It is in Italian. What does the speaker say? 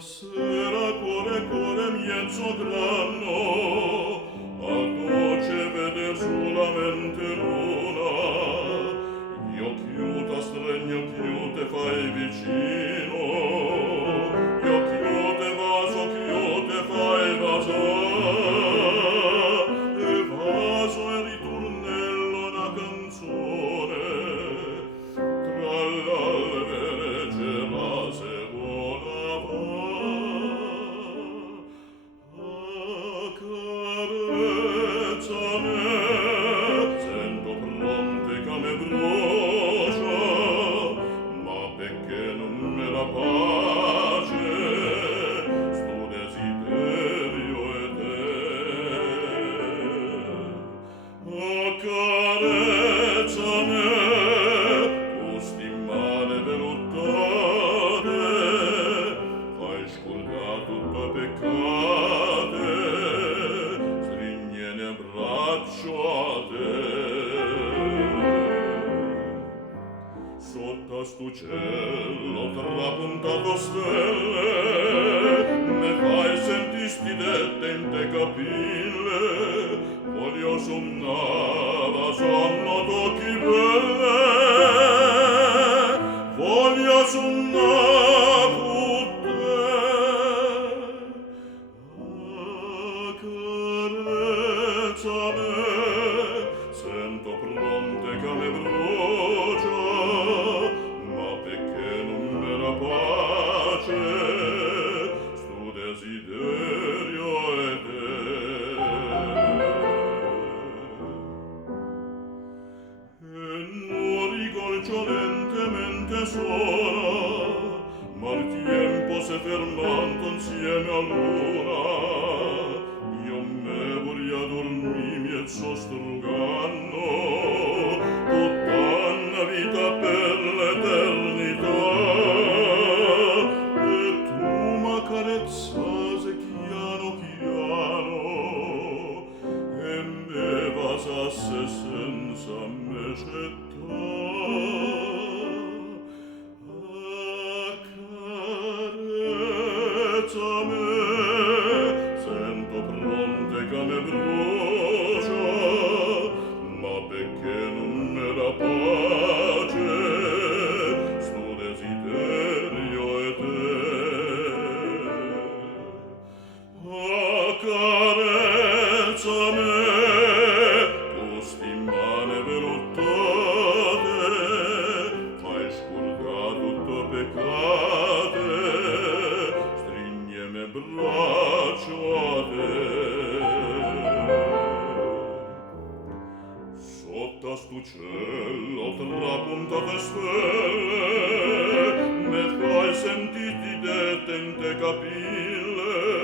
Sera cuore miezzo grano, al voce veder solamente luna. Io più ta stregno, più te fai vicino, io più te fai vaso, e vaso e ritornello una canzone, tra l'albere gelase volava. Accarezzami, sento pronte che me brucia, ma perché non me la pace, sto desiderio è te. Accarezzami, questi male veluttate, fai scordar tutto peccate, strigne ne braccio a te. Sotto a stu cielo trapuntato stelle, me fai sentisti dette in te capille, voglio sonnava, sonno d'occhi belle, voglio sonnava putte. Accarezzami, sento pronte che me brucia, ma perché non me la pace, sto desiderio è te. E non rigolcio lentemente sola, ma il tempo se fermando insieme a luna, io me voglio dormire mezzo strugando, tutta una vita per l'eternità. E tu m'accarezzase piano piano, e me basasse senza me Accarezzami, sento pronte che me brucia, ma perché non me la pace, sto desiderio è te. Accarezzami, questi mane veluttate, fai scordar tutto peccate, strigneme braccio a te. Sotto a stu cielo trapuntate stelle, me fai sentiti dette in te capille,